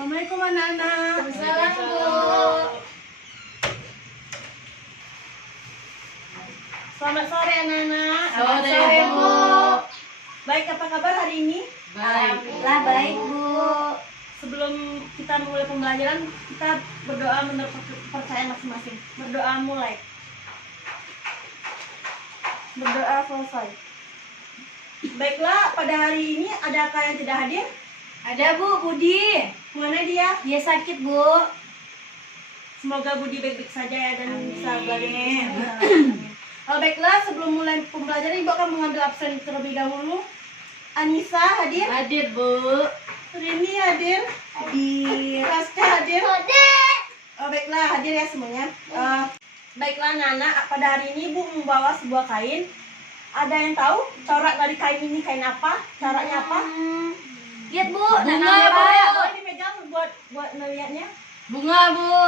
Assalamualaikum anak-anak. Salam Bu. Selamat sore anak-anak. Selamat sore Bu. Baik, apa kabar hari ini? Alhamdulillah baik Bu. Sebelum kita mulai pembelajaran, kita berdoa menurut kepercayaan masing-masing. Berdoa mulai. Berdoa selesai. Baiklah, pada hari ini adakah yang tidak hadir? Ada Bu, Budi. Mana dia? Dia sakit Bu. Semoga Budi baik-baik saja ya dan bisa belajar. Amin. Baiklah, sebelum mulai pembelajaran Ibu akan mengambil absen terlebih dahulu. Anissa hadir? Hadir Bu. Rini hadir? Hadir. Raska hadir? Baiklah, hadir ya semuanya. Baiklah anak-anak, pada hari ini Ibu membawa sebuah kain. Ada yang tahu corak dari kain ini kain apa? Caranya apa? Lihat Bu, Bunga, namanya Bu. apa? Boleh dipegang buat melihatnya. Bunga Bu.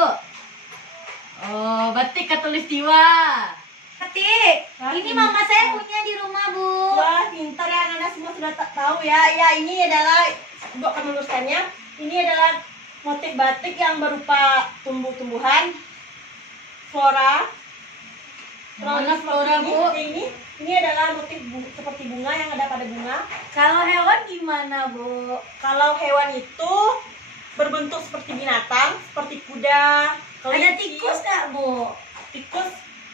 Oh, batik Katulistiwa. Batik. Ini mama saya punya di rumah Bu. Wah, pintar ya anak-anak semua sudah tahu ya. Ya, ini adalah Ibu akan meluruskannya. Ini adalah motif batik yang berupa tumbuh-tumbuhan, flora. Mana flora, Bu? Ini adalah motif seperti bunga yang ada pada bunga. Kalau hewan gimana Bu? Kalau hewan itu berbentuk seperti binatang, seperti kuda, Ada kelinci. tikus nggak Bu? Tikus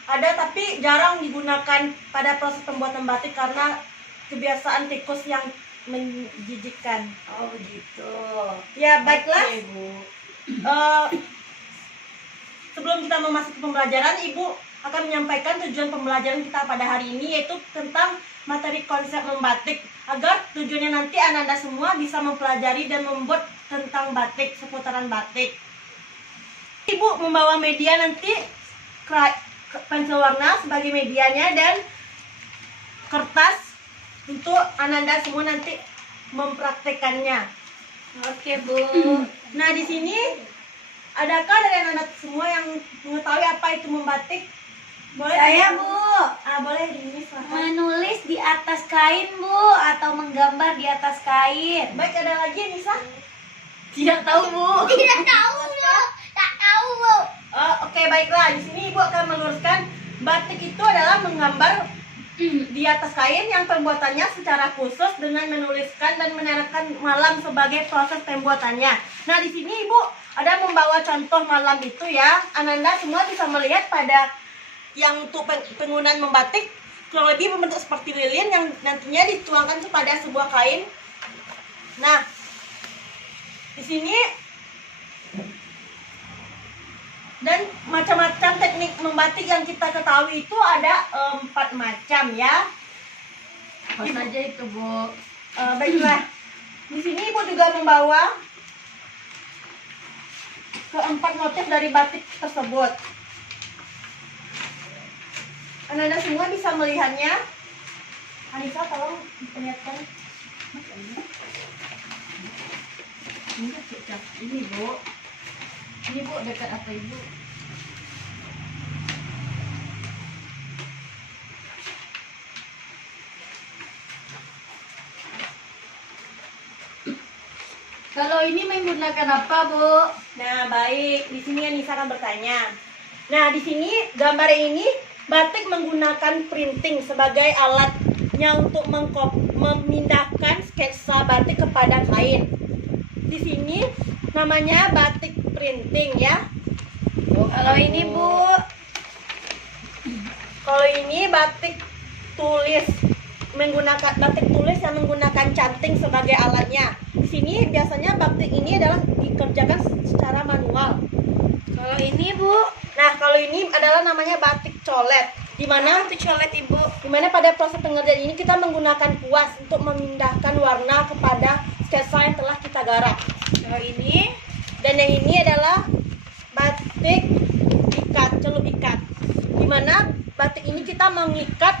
ada, tapi jarang digunakan pada proses pembuatan batik karena kebiasaan tikus yang menjijikkan. Oh begitu. Ya baiklah. Oke, Bu. Sebelum kita memasuki pembelajaran, Ibu akan menyampaikan tujuan pembelajaran kita pada hari ini, yaitu tentang materi konsep membatik, agar tujuannya nanti anak-anak semua bisa mempelajari dan membuat tentang batik, seputaran batik. Ibu membawa media nanti, pensil warna sebagai medianya dan kertas untuk anak-anak semua nanti mempraktekannya. Oke Bu. Nah, di sini adakah dari anak-anak semua yang mengetahui apa itu membatik? Boleh Saya di- Bu. Boleh ini silahkan. Menulis di atas kain Bu, atau menggambar di atas kain. Baik, ada lagi Nisa? Tidak tahu Bu. Tidak tahu Bu. Tak tahu Bu. Oke, baiklah. Di sini Ibu akan meluruskan batik itu adalah menggambar di atas kain yang pembuatannya secara khusus dengan menuliskan dan menandakan malam sebagai proses pembuatannya. Nah, di sini Ibu ada membawa contoh malam itu ya. Anda semua bisa melihat pada yang untuk penggunaan membatik kurang lebih berbentuk seperti lilin yang nantinya dituangkan kepada sebuah kain. Nah, di sini dan macam-macam teknik membatik yang kita ketahui itu ada 4 macam ya. Apa saja itu Bu? Baiklah, di sini Ibu juga membawa keempat motif dari batik tersebut. Anda semua bisa melihatnya. Anissa, tolong perlihatkan. Ini Bu. Ini Bu dekat apa Ibu? Kalau ini menggunakan apa Bu? Nah, baik. Di sini Anissa akan bertanya. Nah, di sini gambar ini batik menggunakan printing sebagai alatnya untuk memindahkan sketsa batik kepada kain. Di sini namanya batik printing ya. Kalau ini Bu, Kalau ini batik tulis, menggunakan batik tulis yang menggunakan canting sebagai alatnya. Di sini biasanya batik ini adalah dikerjakan secara manual. kalau ini Bu, Nah, kalau ini adalah namanya batik colet. Di mana itu colet Ibu. Dimana pada proses pengerjaan ini kita menggunakan kuas untuk memindahkan warna kepada sketsa yang telah kita garap. Kalau ini, Dan yang ini adalah batik ikat, celup ikat. Dimana batik ini kita mengikat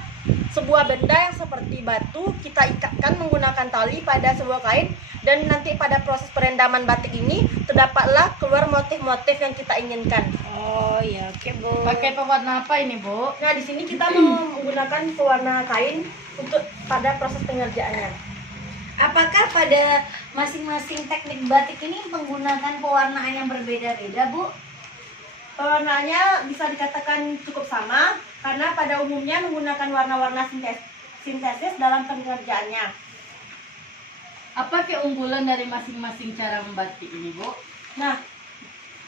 sebuah benda yang seperti batu, kita ikatkan menggunakan tali pada sebuah kain, dan nanti pada proses perendaman batik ini terdapatlah keluar motif-motif yang kita inginkan. oh ya oke Bu. Pakai pewarna apa ini Bu? Nah, di sini kita menggunakan pewarna kain untuk pada proses pengerjaannya. Apakah pada masing-masing teknik batik ini menggunakan pewarnaan yang berbeda-beda, Bu? Pewarnanya bisa dikatakan cukup sama karena pada umumnya menggunakan warna-warna sintesis dalam pengerjaannya. Apa keunggulan dari masing-masing cara membatik ini, Bu? Nah,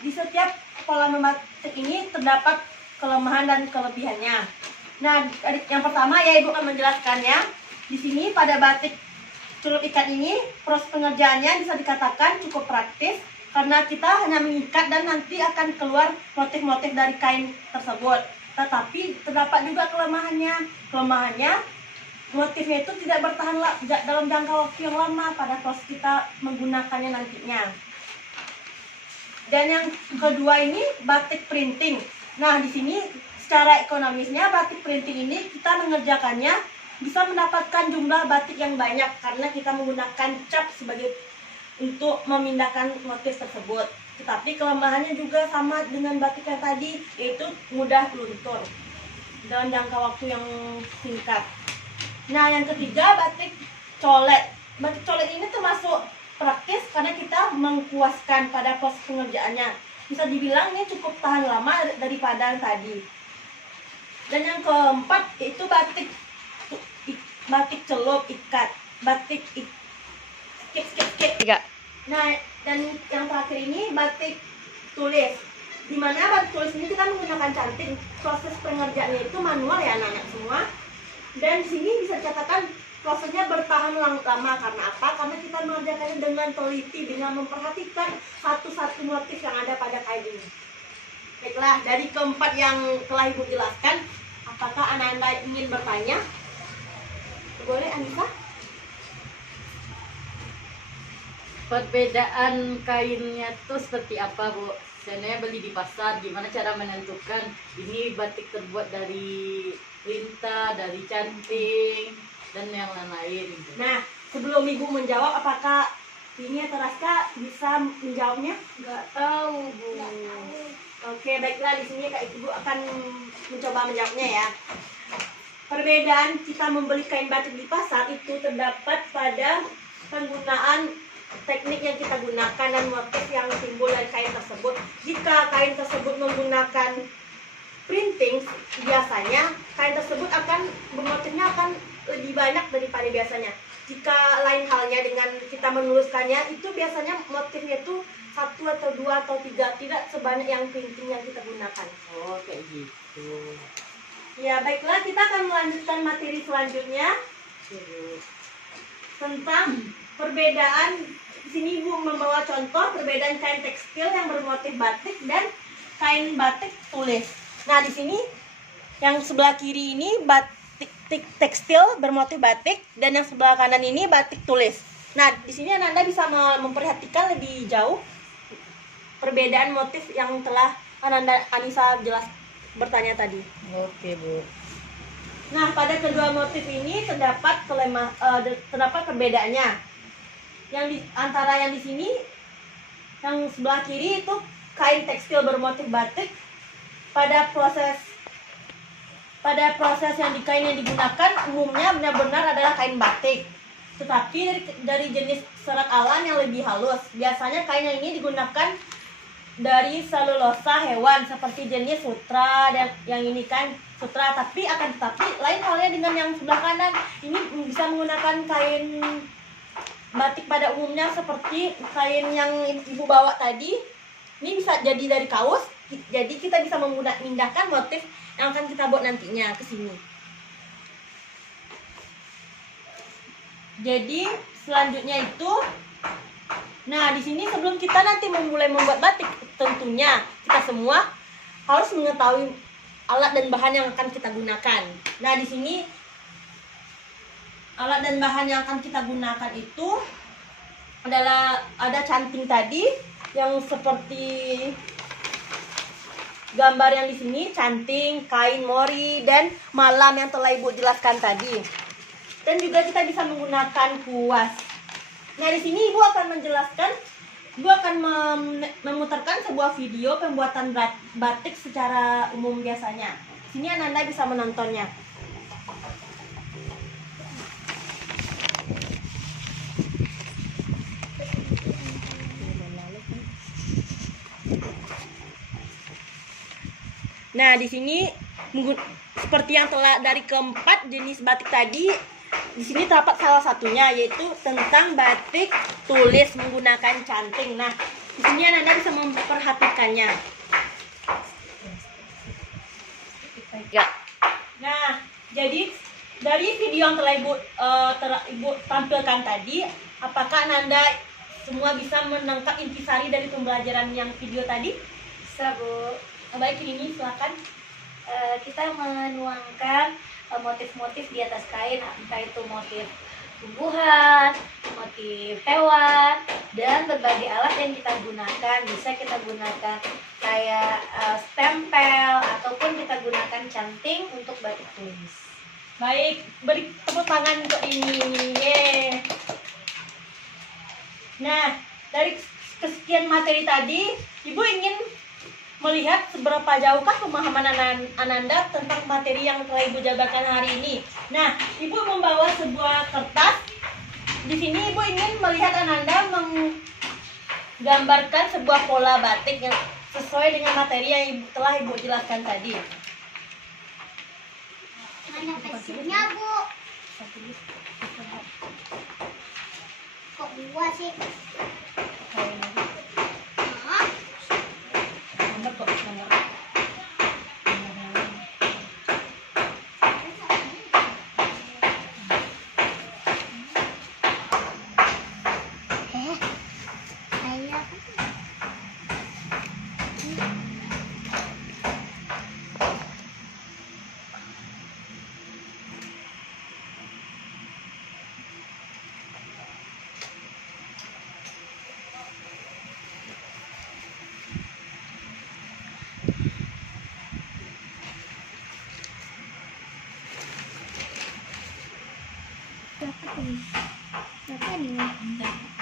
di setiap pola membatik ini terdapat kelemahan dan kelebihannya. Nah, yang pertama ya Ibu akan menjelaskannya. Di sini pada batik celup ikat ini proses pengerjaannya bisa dikatakan cukup praktis karena kita hanya mengikat dan nanti akan keluar motif-motif dari kain tersebut. Tetapi terdapat juga kelemahannya. Kelemahannya motifnya itu tidak bertahan dalam jangka waktu yang lama pada proses kita menggunakannya nantinya. Dan yang kedua ini batik printing. Nah, di sini secara ekonomisnya batik printing ini kita mengerjakannya bisa mendapatkan jumlah batik yang banyak karena kita menggunakan cap sebagai untuk memindahkan motif tersebut. Tetapi kelemahannya juga sama dengan batik yang tadi, yaitu mudah luntur dalam jangka waktu yang singkat. Nah, yang ketiga batik colet. Batik colet ini termasuk praktis karena kita mengkuaskan pada proses pengerjaannya. Bisa dibilang ini cukup tahan lama daripada yang tadi. Dan yang keempat itu batik celup ikat, batik skip. Nah, dan yang terakhir ini batik tulis. Dimana batik tulis ini kita menggunakan canting. Proses pengerjaannya itu manual ya anak-anak semua. Dan di sini bisa dikatakan prosesnya bertahan lama. Karena apa? Karena kita mengerjakannya dengan teliti, dengan memperhatikan satu-satu motif yang ada pada kain ini. Baiklah, dari keempat yang telah Ibu jelaskan, apakah anak-anak ingin bertanya? Boleh, Anissa? Perbedaan kainnya tuh seperti apa, Bu? Saya beli di pasar, gimana cara menentukan ini batik terbuat dari lintah, dari canting, dan yang lain-lain. Nah, sebelum Ibu menjawab, apakah ini atau Raska bisa menjawabnya? Nggak tahu, Bu. Oke, baiklah, di sini Kak Ibu akan mencoba menjawabnya ya. Perbedaan kita membeli kain batik di pasar itu terdapat pada penggunaan teknik yang kita gunakan dan motif yang timbul dari kain tersebut. Jika kain tersebut menggunakan printing, biasanya kain tersebut bermotifnya akan lebih banyak daripada biasanya. Jika lain halnya dengan kita menuliskannya, itu biasanya motifnya itu 1 atau 2 atau 3, tidak sebanyak yang printing yang kita gunakan. Oh, kayak gitu. Ya, baiklah, kita akan melanjutkan materi selanjutnya tentang perbedaan. Di sini Ibu membawa contoh perbedaan kain tekstil yang bermotif batik dan kain batik tulis. Nah, di sini yang sebelah kiri ini batik tekstil bermotif batik dan yang sebelah kanan ini batik tulis. Nah, di sini Anda bisa memperhatikan lebih jauh perbedaan motif yang telah Anissa bertanya tadi. Oke, Bu. Nah, pada kedua motif ini terdapat perbedaannya. Antara yang di sini, yang sebelah kiri itu kain tekstil bermotif batik. Pada proses yang kain yang digunakan umumnya benar-benar adalah kain batik. Tetapi dari jenis serat alam yang lebih halus. Biasanya kain yang ini digunakan dari selulosa hewan seperti jenis sutra, dan yang ini kan sutra, tapi lain halnya dengan yang sebelah kanan. Ini bisa menggunakan kain batik pada umumnya seperti kain yang Ibu bawa tadi. Ini bisa jadi dari kaos, jadi kita bisa memindahkan motif yang akan kita buat nantinya ke sini. Jadi selanjutnya itu, nah di sini sebelum kita nanti memulai membuat batik, tentunya kita semua harus mengetahui alat dan bahan yang akan kita gunakan. Nah di sini alat dan bahan yang akan kita gunakan itu adalah ada canting tadi yang seperti gambar yang di sini, canting, kain mori, dan malam yang telah Ibu jelaskan tadi. Dan juga kita bisa menggunakan kuas. Nah di sini Ibu akan menjelaskan, Ibu akan memutarkan sebuah video pembuatan batik secara umum biasanya. Di sini Anda bisa menontonnya. Nah, di sini seperti yang telah dari keempat jenis batik tadi, di sini terdapat salah satunya yaitu tentang batik tulis menggunakan canting. Nah, di sini Anda bisa memperhatikannya. Ya. Nah, jadi dari video yang telah Ibu tampilkan tadi, apakah Nanda semua bisa menangkap intisari dari pembelajaran yang video tadi? Bisa, Bu. Baik, ini silakan. Kita menuangkan motif-motif di atas kain, entah itu motif tumbuhan, motif hewan, dan berbagai alat yang kita gunakan. Bisa kita gunakan kayak stempel, ataupun kita gunakan canting untuk batik tulis. Baik, beri tepuk tangan untuk ini. Yeay. Nah, dari kesekian materi tadi, Ibu ingin melihat seberapa jauhkah pemahaman Ananda tentang materi yang telah Ibu jabarkan hari ini. Nah, Ibu membawa sebuah kertas. Di sini Ibu ingin melihat Ananda menggambarkan sebuah pola batik yang sesuai dengan materi yang telah Ibu jelaskan tadi. Mana pensilnya, Bu? Kok dua sih? Hah? Kayak berapa nih?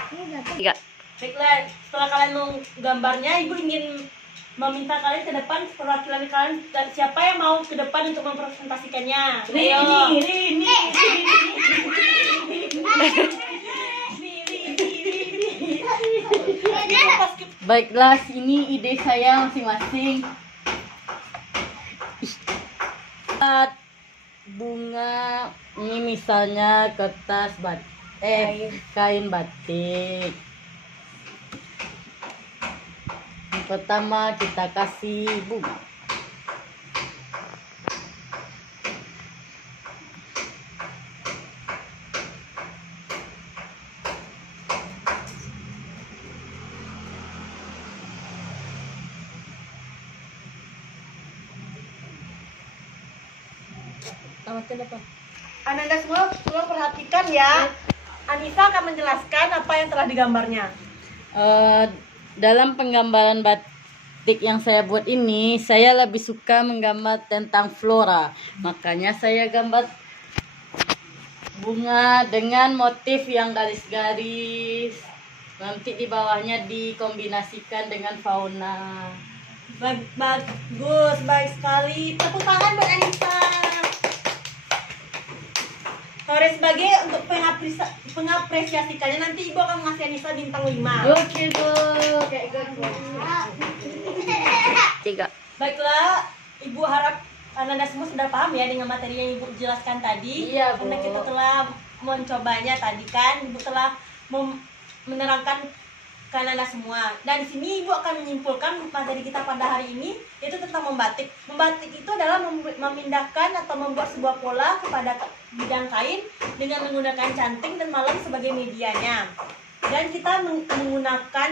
Ini berapa? 3. Baiklah, setelah kalian menggambarnya, Ibu ingin meminta kalian ke depan, perwakilan kalian, siapa yang mau ke depan untuk mempresentasikannya? Ayo. Baiklah, ini ide saya masing-masing. Bunga, ini misalnya kertas kain batik. Yang pertama kita kasih bunga. Ananda semua perhatikan ya. Anissa akan menjelaskan apa yang telah digambarnya. Dalam penggambaran batik yang saya buat ini, saya lebih suka menggambar tentang flora. Makanya saya gambar bunga dengan motif yang garis-garis. Nanti di bawahnya dikombinasikan dengan fauna. Bagus, baik sekali. Tepuk tangan buat Anissa. Sebagai untuk mengapresiasikannya, nanti Ibu akan ngasih Anissa bintang 5. Oke dong, kayak gitu. 3. Baiklah, Ibu harap Ananda semua sudah paham ya dengan materi yang Ibu jelaskan tadi. Iya, Bu. Karena kita telah mencobanya tadi kan, Ibu telah menerangkan ke Ananda semua. Dan di sini Ibu akan menyimpulkan materi kita pada hari ini, yaitu tentang membatik. Membatik itu adalah memindahkan atau membuat sebuah pola kepada bidang kain dengan menggunakan canting dan malam sebagai medianya. Dan kita menggunakan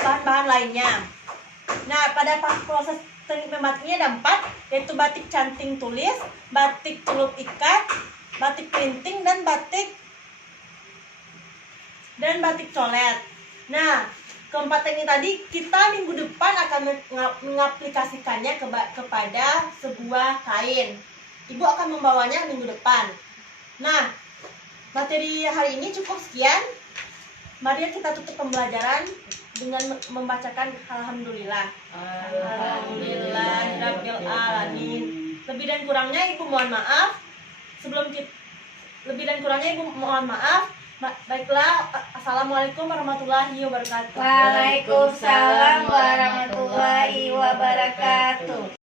bahan-bahan lainnya. Nah, pada proses teknik membatiknya ada 4, yaitu batik canting tulis, batik celup ikat, batik printing, dan batik colet. Nah, keempat teknik tadi kita minggu depan akan mengaplikasikannya kepada sebuah kain. Ibu akan membawanya minggu depan. Nah, materi hari ini cukup sekian. Mari kita tutup pembelajaran dengan membacakan Alhamdulillah. Alhamdulillahirabbil alamin. Lebih dan kurangnya Ibu mohon maaf. Lebih dan kurangnya Ibu mohon maaf. Baiklah, assalamualaikum warahmatullahi wabarakatuh. Waalaikumsalam warahmatullahi wabarakatuh.